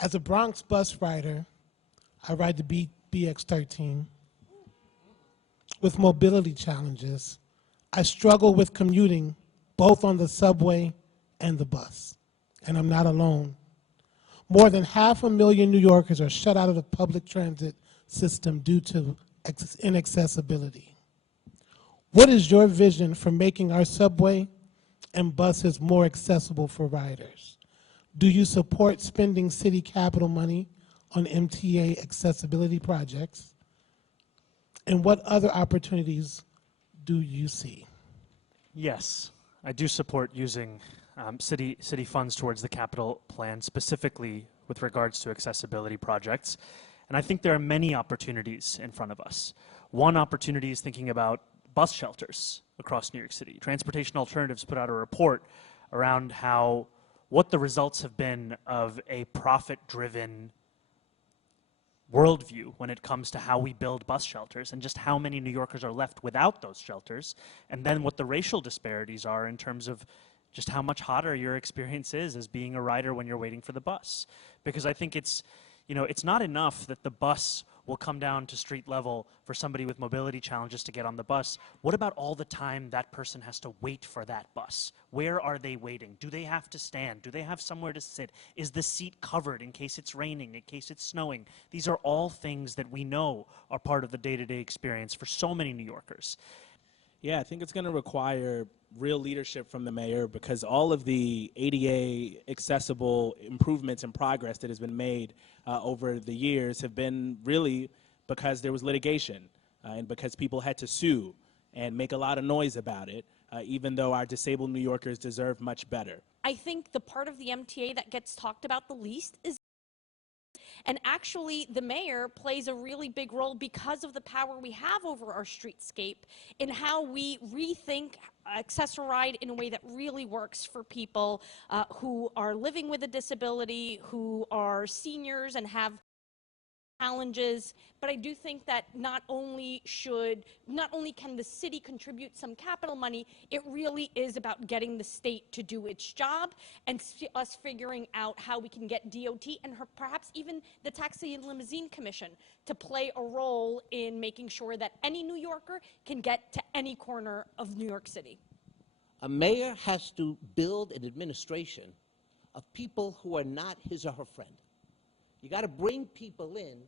As a Bronx bus rider, I ride the BX13. With mobility challenges, I struggle with commuting both on the subway and the bus, and I'm not alone. More than 500,000 New Yorkers are shut out of the public transit system due to inaccessibility. What is your vision for making our subway and buses more accessible for riders? Do you support spending city capital money on MTA accessibility projects? And what other opportunities do you see? Yes, I do support using city funds towards the capital plan, specifically with regards to accessibility projects. And I think there are many opportunities in front of us. One opportunity is thinking about bus shelters across New York City. Transportation Alternatives put out a report around what the results have been of a profit-driven worldview when it comes to how we build bus shelters, and just how many New Yorkers are left without those shelters, and then what the racial disparities are in terms of just how much hotter your experience is as being a rider when you're waiting for the bus. Because I think it's not enough that the bus will come down to street level for somebody with mobility challenges to get on the bus. What about all the time that person has to wait for that bus? Where are they waiting? Do they have to stand? Do they have somewhere to sit? Is the seat covered in case it's raining, in case it's snowing? These are all things that we know are part of the day-to-day experience for so many New Yorkers. Yeah, I think it's going to require real leadership from the mayor, because all of the ADA accessible improvements and progress that has been made over the years have been really because there was litigation and because people had to sue and make a lot of noise about it, even though our disabled New Yorkers deserve much better. I think the part of the MTA that gets talked about the least is, and actually the mayor plays a really big role because of the power we have over our streetscape in how we rethink Access-a-Ride in a way that really works for people who are living with a disability, who are seniors and have challenges. But I do think that not only can the city contribute some capital money, it really is about getting the state to do its job, and us figuring out how we can get DOT and perhaps even the Taxi and Limousine Commission to play a role in making sure that any New Yorker can get to any corner of New York City. A mayor has to build an administration of people who are not his or her friend. You got to bring people in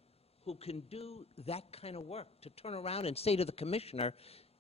who can do that kind of work, to turn around and say to the commissioner,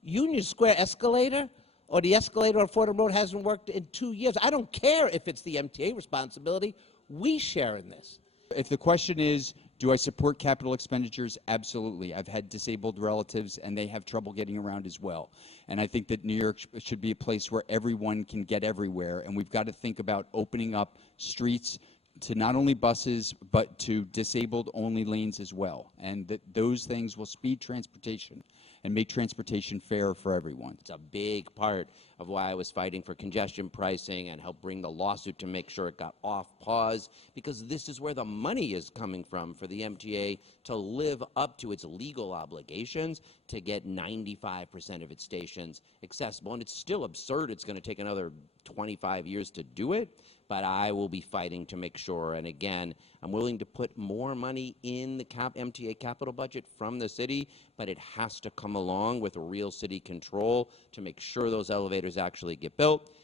Union Square escalator or the escalator on Fordham Road hasn't worked in 2 years. I don't care if it's the MTA responsibility. We share in this. If the question is, do I support capital expenditures? Absolutely. I've had disabled relatives, and they have trouble getting around as well. And I think that New York should be a place where everyone can get everywhere, and we've got to think about opening up streets to not only buses, but to disabled-only lanes as well. And that those things will speed transportation and make transportation fair for everyone. It's a big part of why I was fighting for congestion pricing and helped bring the lawsuit to make sure it got off pause, because this is where the money is coming from for the MTA to live up to its legal obligations to get 95% of its stations accessible. And it's still absurd it's going to take another 25 years to do it, but I will be fighting to make sure. And again, I'm willing to put more money in the MTA capital budget from the city, but it has to come along with real city control to make sure those elevators actually get built